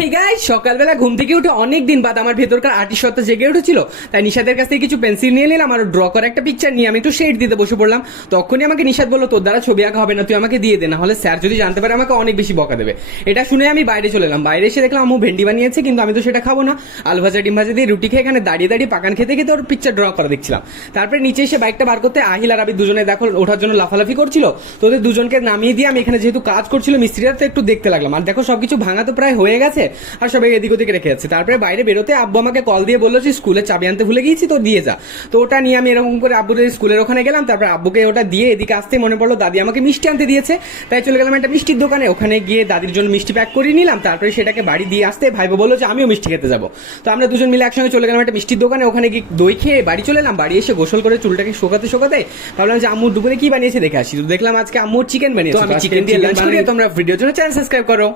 Hey guys, সকালবেলা ঘুম থেকে উঠে অনেক দিন বাদ আমার ভেতরকার আর্টিস্ট সত্তা জেগে উঠেছিল। তাই নিশাদের কাছ থেকে কিছু পেন্সিল নিয়ে নিলাম আর ড্র করা একটা পিকচার নিয়ে আমি একটু শেড দিতে বসে পড়লাম। তখনই আমাকে নিশাদ বললো, তোর দ্বারা ছবি আঁকা হবে না, তুই আমাকে দিয়ে দে, না হলে স্যার যদি জানতে পারে আমাকে অনেক বেশি বকা দেবে। এটা শুনে আমি বাইরে চলে এলাম। বাইরে এসে দেখলাম আম্মু ভেন্ডি বানিয়েছে, কিন্তু আমি তো সেটা খাবো না। আলু ভাজা ডিম ভাজা দিয়ে রুটি খেয়ে এখানে দাঁড়িয়ে দাঁড়িয়ে পাকান খেতে খেতে ওর পিকচার ড্র করা দেখছিলাম। তারপরে নিচে এসে বাইকটা বার করতে আহিল আর আবি দুজনে দেখো ওঠার জন্য লাফালাফি করছিল। তো ওদের দুজনকে নামিয়ে দিয়ে আমি এখানে যেহেতু কাজ করছিল মিস্ত্রিরা, তো একটু দেখতে লাগলাম। আর দেখো সবকিছু ভাঙা তো প্রায় হয়ে গেছে আর সবাই এদিক ওদিকে রেখে যাচ্ছে। তারপরে বাইরে বেরোতে আব্বু আমাকে কল দিয়ে বললো যে স্কুলের চাবি আনতে ভুলে গিয়েছি, তো দিয়ে যা। তো ওটা নিয়ে আমি এরকম করে আব্বুর স্কুলের ওখানে গেলাম। তারপরে আব্বুকে ওটা দিয়ে এদিকে আসতে মনে পড়লো দাদি আমাকে মিষ্টি আনতে দিয়েছে। তাই চলে গেলাম একটা মিষ্টির দোকানে, ওখানে গিয়ে দাদির জন্য মিষ্টি প্যাক করে নিলাম। তারপরে সেটাকে বাড়ি দিয়ে আসতে ভাইবো বললো যে আমিও মিষ্টি খেতে যাবো। তো আমরা দুজন মিলে একসঙ্গে চলে গেলাম একটা মিষ্টির দোকানে, ওখানে গিয়ে দই খেয়ে বাড়ি চলে এলাম। বাড়ি এসে গোসল করে চুলটাকে শোকাতে শোকাতে ভাবলাম যে আম্মুর দুপুরে কি বানিয়েছে দেখে আসি। তো দেখলাম আজকে আম্মুর চিকেন বানিয়েছে। তো আমি চিকেন দিয়ে লাঞ্চ করি। তোমরা ভিডিওর জন্য চ্যানেল সাবস্ক্রাইব করো।